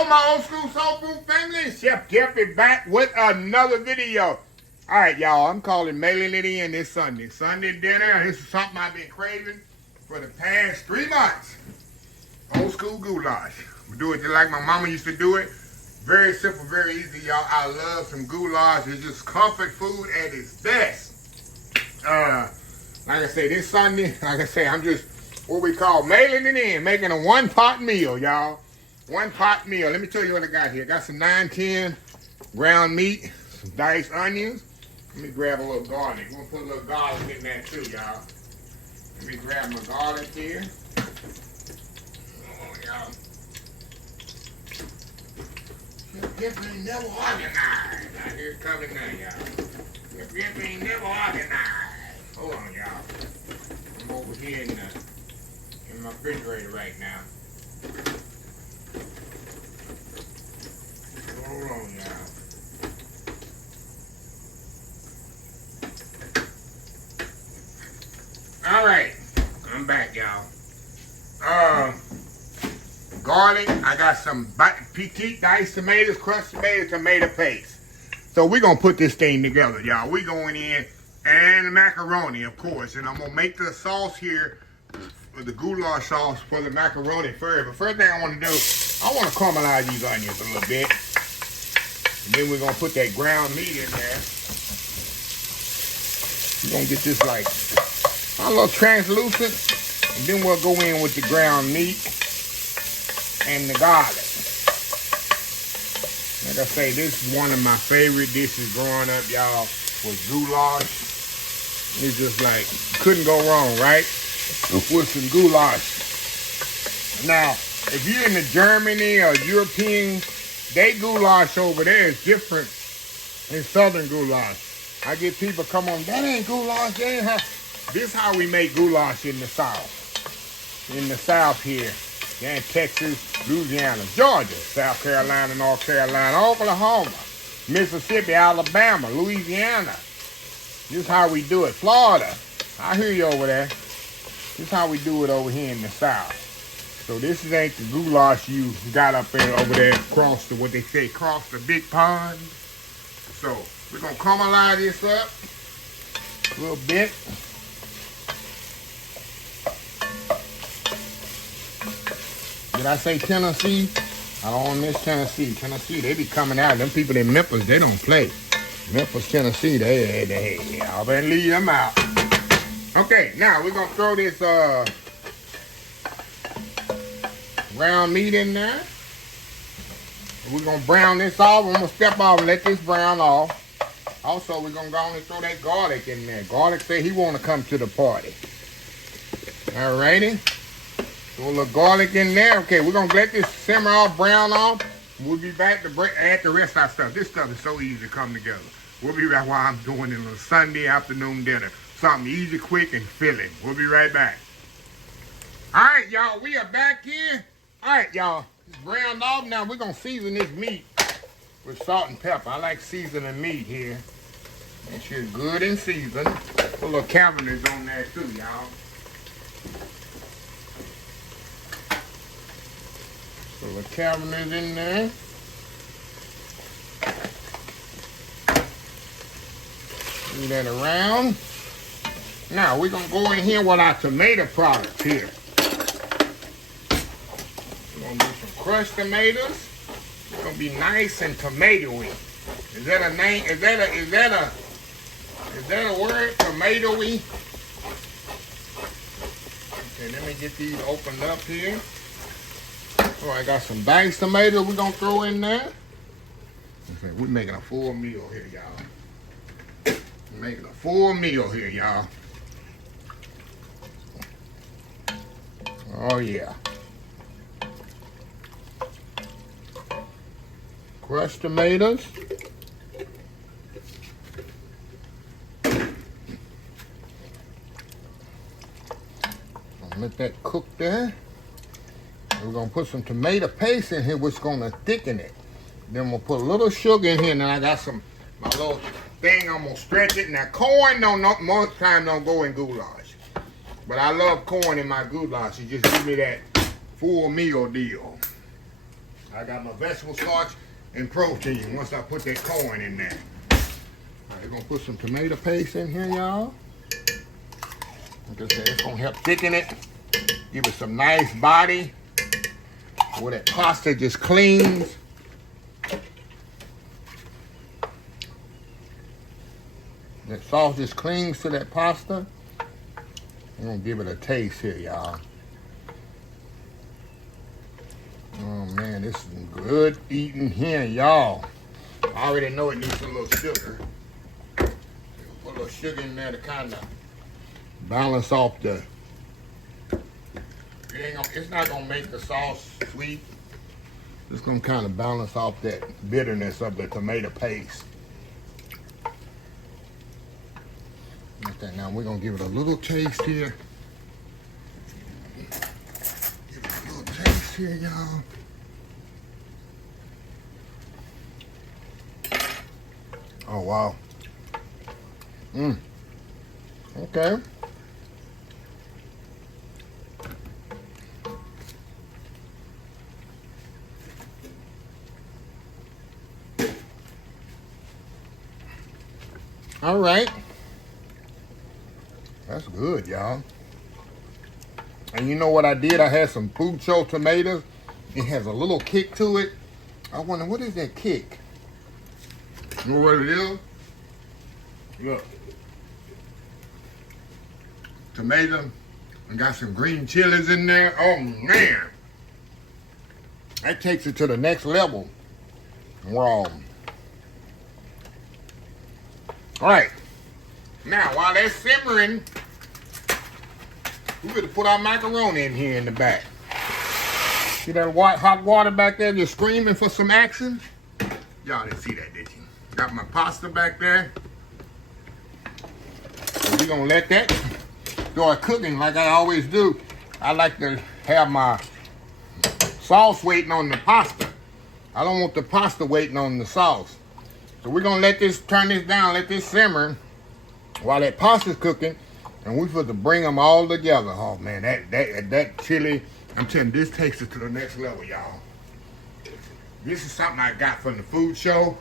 y'all, my old school soul food family. Chef Jeff is back with another video. All right, y'all, I'm mailing it in this Sunday. Sunday dinner, this is something I've been craving for the past 3 months. Old school goulash. We do it just like my mama used to do it. Very simple, very easy, y'all. I love some goulash. It's just comfort food at its best. Like I say, this Sunday, like I say, I'm just what we call mailing it in, making a one-pot meal, y'all. One-pot meal. Let me tell you what I got here. I got some 9-10 ground meat, some diced onions. Let me grab a little garlic. We're going to put a little garlic in there too, y'all. Let me grab my garlic here. Oh, y'all. Jeff ain't never organized. Now here's coming now, y'all. Jeff ain't never organized. Hold on, y'all. I'm over here in my refrigerator right now. Hold on, y'all. All right, I'm back, y'all. Garlic. I got some petite diced tomatoes, crushed tomatoes, tomato paste. So we're gonna put this thing together, y'all. We going in and the macaroni, of course, and I'm gonna make the sauce here, the goulash sauce for the macaroni first. But first thing I want to do, I want to caramelize these onions a little bit. And then we're going to put that ground meat in there. We're going to get this like a little translucent. And then we'll go in with the ground meat and the garlic. Like I say, this is one of my favorite dishes growing up, y'all, was goulash. It's just like, couldn't go wrong, right? With some goulash. Now, if you're in the Germany or European, they goulash over there is different than southern goulash. I get people come on, that ain't goulash, that ain't how. This is how we make goulash in the South. In the South here. Yeah, in Texas, Louisiana, Georgia, South Carolina, North Carolina, Oklahoma, Mississippi, Alabama, Louisiana. This is how we do it. Florida. I hear you over there. This is how we do it over here in the South. So this ain't the goulash you got up there over there across the, what they say, across the big pond. So we're going to caramelize this up a little bit. Did I say Tennessee? I don't miss Tennessee. Tennessee, they be coming out. Them people in Memphis, they don't play. Memphis, Tennessee, y'all better leave them out. Okay, now we're going to throw this ground meat in there. We're going to brown this off. I'm going to step off and let this brown off. Also, we're going to go on and throw that garlic in there. Garlic said he want to come to the party. Alrighty. Throw a little garlic in there. Okay, we're going to let this simmer off, brown off. We'll be back to add the rest of our stuff. This stuff is so easy to come together. We'll be back while I'm doing it on a Sunday afternoon dinner. Something easy, quick, and filling. We'll be right back. All right, y'all. We are back here. All right, y'all. It's browned off. Now we're going to season this meat with salt and pepper. I like seasoning meat here. Make sure it's good and seasoned. Put a little cabbages on there too, y'all. Put a little cabbages in there. Do that around. Now we're going to go in here with our tomato products here. We're going to do some crushed tomatoes. It's going to be nice and tomatoey. Is that a name? Is that a word? Tomatoey? Okay, let me get these opened up here. Oh, I got some diced tomatoes we're going to throw in there. Okay, we're making a full meal here, y'all. We're making a full meal here, y'all. Oh, yeah. Crushed tomatoes. Let that cook there. We're going to put some tomato paste in here, which is going to thicken it. Then we'll put a little sugar in here. Now I got my little thing, I'm going to stretch it. Now corn, most time don't go in goulash. But I love corn in my goulash. It just gives me that full meal deal. I got my vegetable starch and protein once I put that corn in there. All right, we're gonna put some tomato paste in here, y'all. Like I said, it's gonna help thicken it, give it some nice body, where that pasta just clings. That sauce just clings to that pasta. I'm gonna give it a taste here, y'all. Oh man, this is good eating here, y'all. I already know it needs a little sugar. Put a little sugar in there to kind of balance off the. It's not gonna make the sauce sweet. It's gonna kind of balance off that bitterness of the tomato paste. Okay, now we're gonna give it a little taste here. Give it a little taste here, y'all. Oh wow. Okay. All right. That's good, y'all. And you know what I did? I had some food show tomatoes. It has a little kick to it. I wonder, what is that kick? You know what it is? Look. Tomato. And got some green chilies in there. Oh, man. That takes it to the next level. Wow. All right. Now, while that's simmering, we better put our macaroni in here in the back. See that hot water back there just screaming for some action? Y'all didn't see that, did you? Got my pasta back there. So we're gonna let that start cooking like I always do. I like to have my sauce waiting on the pasta. I don't want the pasta waiting on the sauce. So we're gonna turn this down, let this simmer while that pasta's cooking, and we're supposed to bring them all together. Oh man, that chili, I'm telling you, this takes it to the next level, y'all. This is something I got from the food show.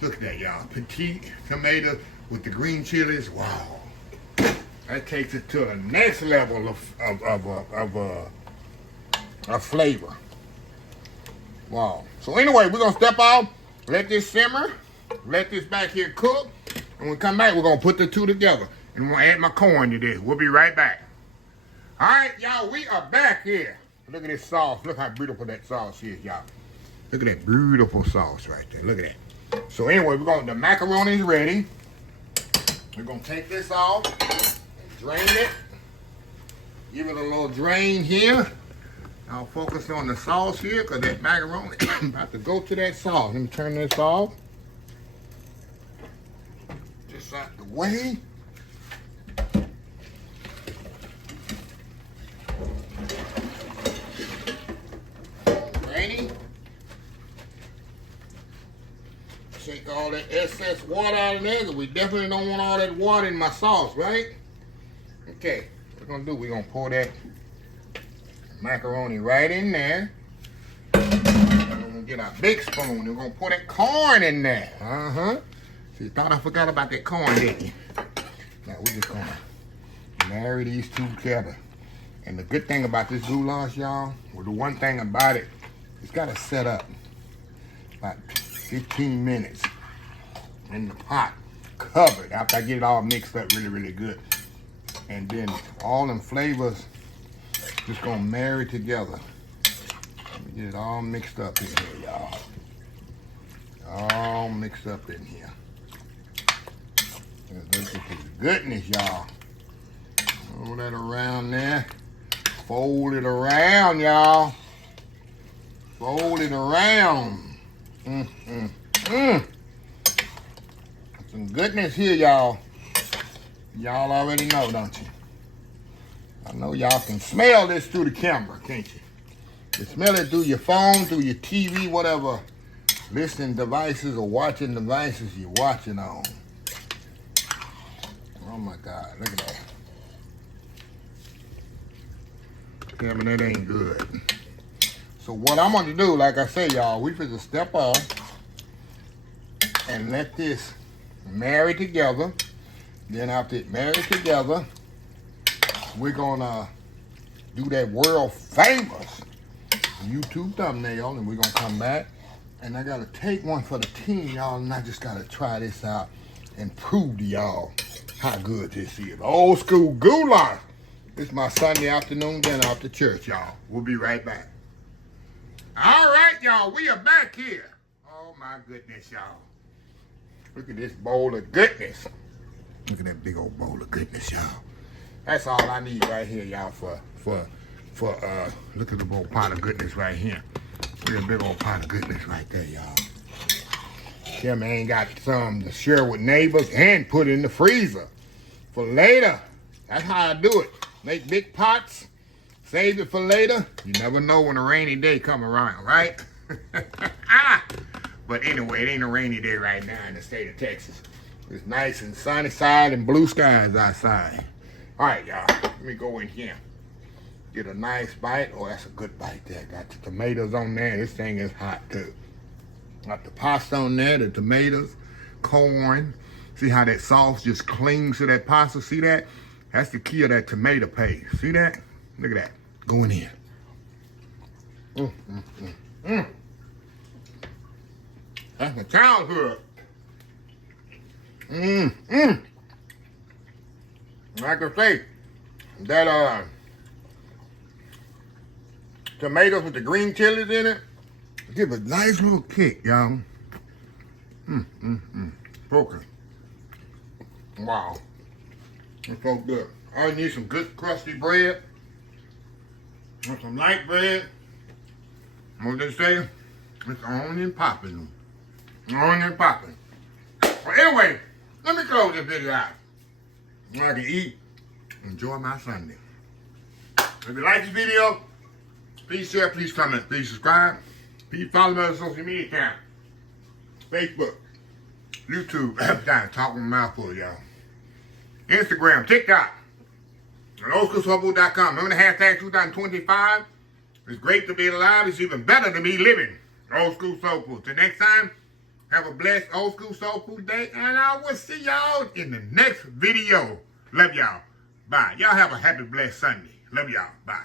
Look at that, y'all. Petite tomato with the green chilies. Wow. That takes it to the next level of flavor. Wow. So anyway, we're gonna step out, let this simmer, let this back here cook. And when we come back, we're going to put the two together. And we're going to add my corn to this. We'll be right back. All right, y'all, we are back here. Look at this sauce. Look how beautiful that sauce is, y'all. Look at that beautiful sauce right there. Look at that. So anyway, the macaroni is ready. We're going to take this off and drain it. Give it a little drain here. I'll focus on the sauce here because that macaroni is about to go to that sauce. Let me turn this off. Out the way. Ready? Shake all that excess water out of there, because we definitely don't want all that water in my sauce, right? Okay, what we're gonna do, we're gonna pour that macaroni right in there. We're gonna get our big spoon, we're gonna pour that corn in there. You thought I forgot about that corn, didn't you? Now we're just gonna marry these two together. And the good thing about this goulash, y'all, well, the one thing about it, it's gotta set up about 15 minutes in the pot, covered, after I get it all mixed up really, really good. And then all them flavors just gonna marry together. Let me get it all mixed up in here, y'all. All mixed up in here. Look at this goodness, y'all. Roll that around there. Fold it around, y'all. Fold it around. Some goodness here, y'all. Y'all already know, don't you? I know y'all can smell this through the camera, can't you? You smell it through your phone, through your TV, whatever listening devices or watching devices you're watching on. Oh my God, look at that. Damn, that ain't good. So what I'm gonna do, like I say, y'all, we finna step off and let this marry together. Then after it married together, we're gonna do that world famous YouTube thumbnail, and we're gonna come back. And I gotta take one for the team, y'all, and I just gotta try this out and prove to y'all how good this is. Old school goulash. It's my Sunday afternoon dinner after church, y'all. We'll be right back. All right, y'all, we are back here. Oh my goodness, y'all. Look at this bowl of goodness. Look at that big old bowl of goodness, y'all. That's all I need right here, y'all, for look at the old pot of goodness right here. Look at a big old pot of goodness right there, y'all. Yeah, man, got some to share with neighbors and put in the freezer for later. That's how I do it. Make big pots, save it for later. You never know when a rainy day come around, right? But anyway, it ain't a rainy day right now in the state of Texas. It's nice and sunny side and blue skies outside. All right, y'all, let me go in here. Get a nice bite. Oh, that's a good bite there. Got the tomatoes on there. This thing is hot too. Got the pasta on there, the tomatoes, corn. See how that sauce just clings to that pasta? See that? That's the key of that tomato paste. See that? Look at that. Going in. That's my childhood. Like I say, that tomatoes with the green chilies in it give a nice little kick, y'all. Broken. Wow. It's so good. I need some good crusty bread. And some light bread. What they say? It's on and popping. On and popping. Well, anyway, let me close this video out. I can eat, enjoy my Sunday. If you like this video, please share, please comment, please subscribe. Please follow me on social media account. Facebook, YouTube, everything. Talk with my mouth full, y'all. Instagram, TikTok, and oldschoolsoulfood.com. Remember the hashtag 2025? It's great to be alive. It's even better to be living. Old School Soul Food. Till next time, have a blessed Old School Soul Food day, and I will see y'all in the next video. Love y'all. Bye. Y'all have a happy, blessed Sunday. Love y'all. Bye.